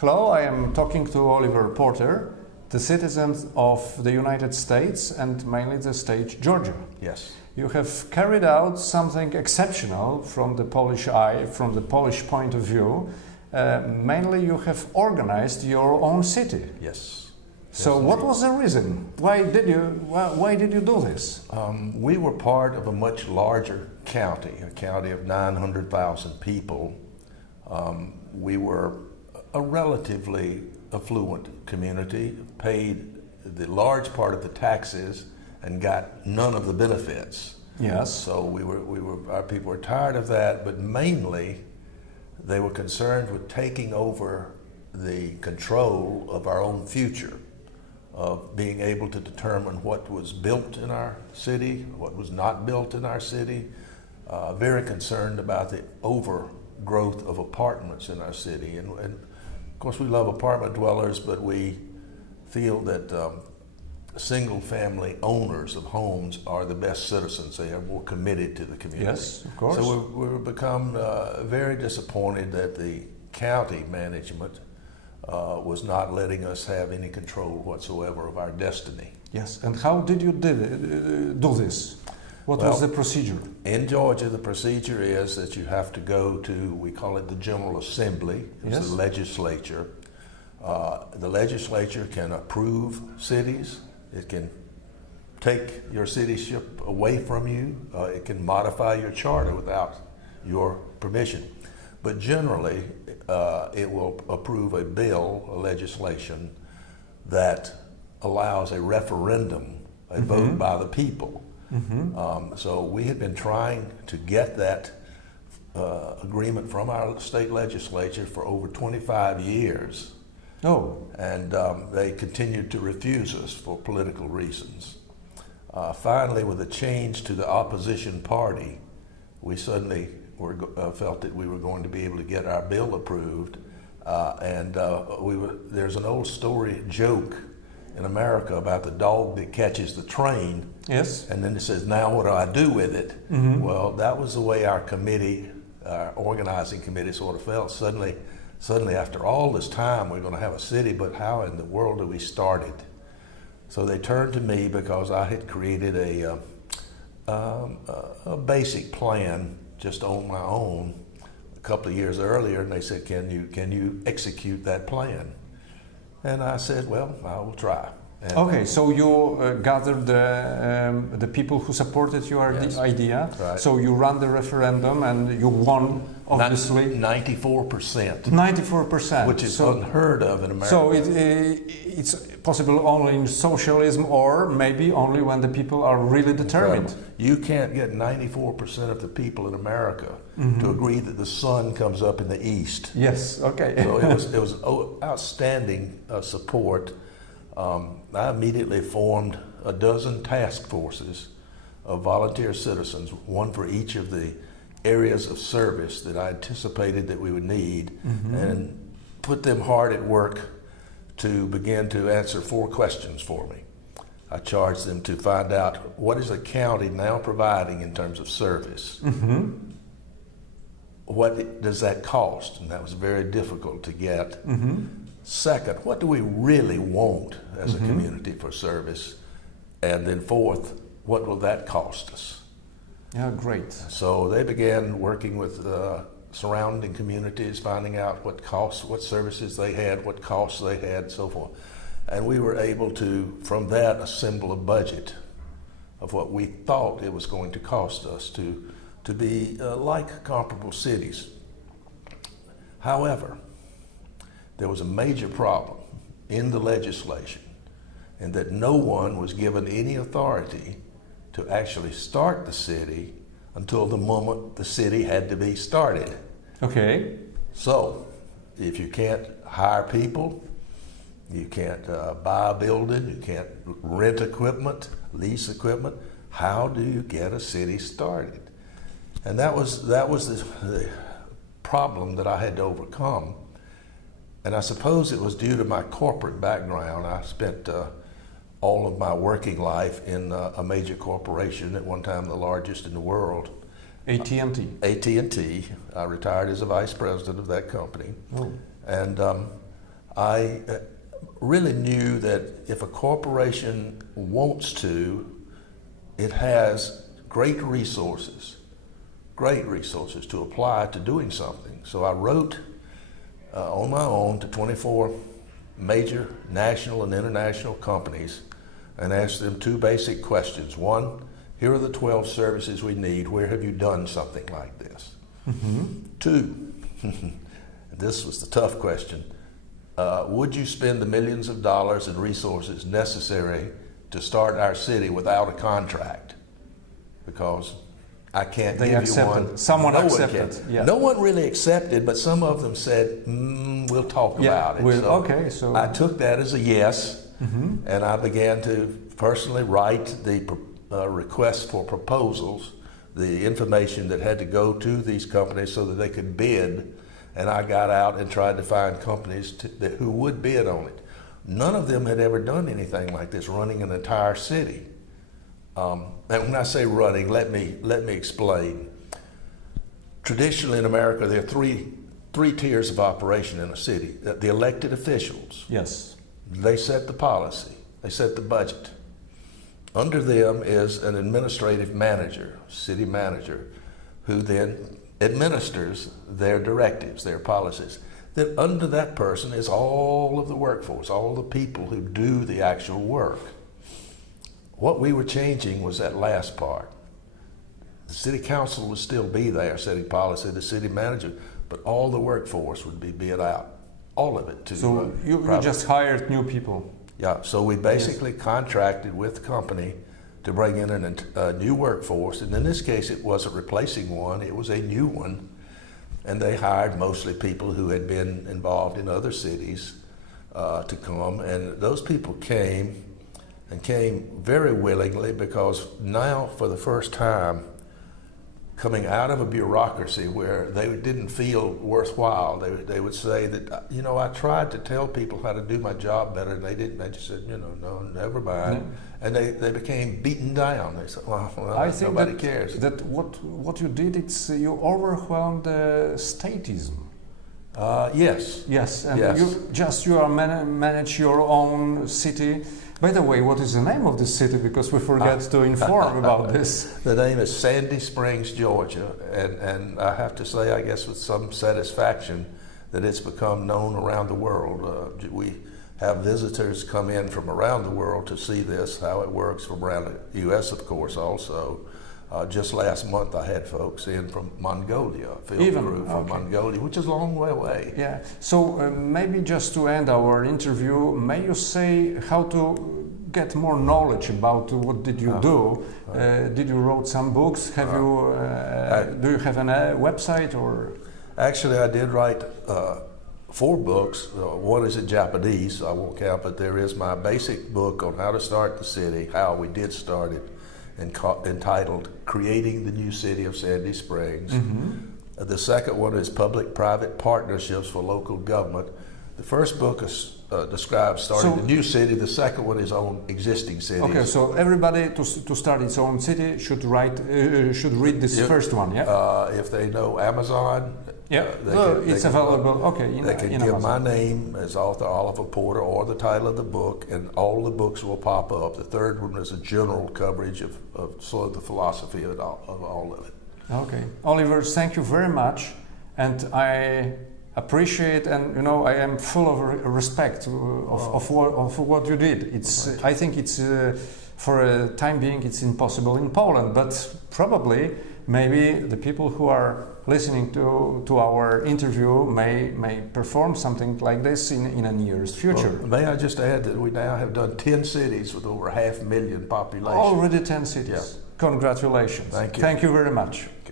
Hello, I am talking to Oliver Porter, the citizen of the United States and mainly the state Georgia. Yes. You have carried out something exceptional from the Polish eye, from the Polish point of view. Mainly you have organized your own city. Yes. So Yes, what was the reason? Why did you do this? We were part of a much larger county, a county of 900,000 people. We were a relatively affluent community, paid the large part of the taxes and got none of the benefits. Yes. So our people were tired of that, but mainly they were concerned with taking over the control of our own future, of being able to determine what was built in our city, what was not built in our city, very concerned about the overgrowth of apartments in our city. And of course we love apartment dwellers, but we feel that single family owners of homes are the best citizens. They are more committed to the community. Yes, of course. So we've become very disappointed that the county management was not letting us have any control whatsoever of our destiny. Yes, and how did you do this? What was the procedure? In Georgia, the procedure is that you have to go to, we call it the General Assembly, it's Yes. the legislature. The legislature can approve cities, it can take your cityship away from you, it can modify your charter without your permission. But generally, it will approve a bill, a legislation, that allows a referendum, a vote by the people. So we had been trying to get that agreement from our state legislature for over 25 years. Oh. And they continued to refuse us for political reasons. Finally, with a change to the opposition party, we suddenly felt that we were going to be able to get our bill approved. There's an old story, joke in America about the dog that catches the train. Yes. And then it says, now what do I do with it? Well, that was the way our committee, our organizing committee sort of felt. Suddenly after all this time, we're going to have a city, but how in the world do we start it? So they turned to me because I had created a basic plan just on my own a couple of years earlier, and they said, can you execute that plan? And I said, well, I will try. And okay, so you gathered the people who supported your Yes. idea. Right. So you ran the referendum and you won, obviously. 94%. 94%. Which is unheard of in America. So it's possible only in socialism, or maybe only when the people are really determined. You can't get 94% of the people in America to agree that the sun comes up in the east. Yes, okay. So it was outstanding support. I immediately formed a dozen task forces of volunteer citizens, one for each of the areas of service that I anticipated that we would need, and put them hard at work to begin to answer 4 questions for me. I charged them to find out, what is the county now providing in terms of service? What does that cost? And that was very difficult to get. Second, what do we really want as a community for service? And then fourth, what will that cost us? Yeah, great. So they began working with surrounding communities, finding out what costs, what services they had, what costs they had, so forth. And we were able to, from that, assemble a budget of what we thought it was going to cost us to be like comparable cities. However, there was a major problem in the legislation, in that no one was given any authority to actually start the city until the moment the city had to be started. Okay. So, if you can't hire people, you can't buy a building, you can't rent equipment, lease equipment, how do you get a city started? And that was the problem that I had to overcome. And I suppose it was due to my corporate background. I spent all of my working life in a major corporation, at one time the largest in the world. AT&T. AT&T. I retired as a vice president of that company. Oh. And I really knew that if a corporation wants to, it has great resources to apply to doing something. So I wrote on my own to 24 major national and international companies and asked them two basic questions. One, here are the 12 services we need. Where have you done something like this? Mm-hmm. Two, this was the tough question. Would you spend the millions of dollars and resources necessary to start our city without a contract? Because I can't they give accepted. you one. Someone no accepted. One yeah. No one really accepted, but some of them said, we'll talk about it. So I took that as a yes, and I began to personally write the request for proposals, the information that had to go to these companies so that they could bid, and I got out and tried to find companies who would bid on it. None of them had ever done anything like this, running an entire city. And when I say running, let me explain. Traditionally in America, there are three tiers of operation in a city. The elected officials. Yes. They set the policy. They set the budget. Under them is an administrative manager, city manager, who then administers their directives, their policies. Then under that person is all of the workforce, all the people who do the actual work. What we were changing was that last part. The city council would still be there setting policy, the city manager, but all the workforce would be bid out, all of it. So you just hired new people? Yeah, so we basically contracted with the company to bring in a new workforce, and in this case it wasn't replacing one, it was a new one, and they hired mostly people who had been involved in other cities to come, and those people came very willingly, because now for the first time, coming out of a bureaucracy where they didn't feel worthwhile, they would say that, I tried to tell people how to do my job better, and they didn't. They just said, no, never mind. No. And they became beaten down. They said, well I think nobody cares. That what you did, you overwhelmed statism. Yes. Yes, and yes. you are manage your own city. By the way, what is the name of this city? Because we forgot to inform about this. The name is Sandy Springs, Georgia, and I have to say, I guess with some satisfaction, that it's become known around the world. We have visitors come in from around the world to see this, how it works, from around the U.S., of course, also. Just last month I had folks in from Mongolia, field crew from Mongolia, which is a long way away. Yeah, so maybe just to end our interview, may you say how to get more knowledge about what did you do? Did you wrote some books? Have you? Do you have a website or? Actually, I did write 4 books. One is in Japanese, so I won't count, but there is my basic book on how to start the city, how we did start it, entitled Creating the New City of Sandy Springs. Mm-hmm. The second one is Public-Private Partnerships for Local Government. The first book describes starting the new city. The second one is on existing cities. Okay, so everybody to start its own city should read this first one, yeah? If they know Amazon, it's available. Okay, they can give my name as author Oliver Porter or the title of the book, and all the books will pop up. The third one is a general coverage of sort of the philosophy of all of it. Okay, Oliver, thank you very much, and I appreciate, and I am full of respect of what you did. I think it's for a time being it's impossible in Poland, but probably maybe the people who are listening to our interview may perform something like this in a near future. Well, may I just add that we now have done 10 cities with over 500,000 population. Already 10 cities. Yeah. Congratulations. Thank you. Thank you very much. Okay.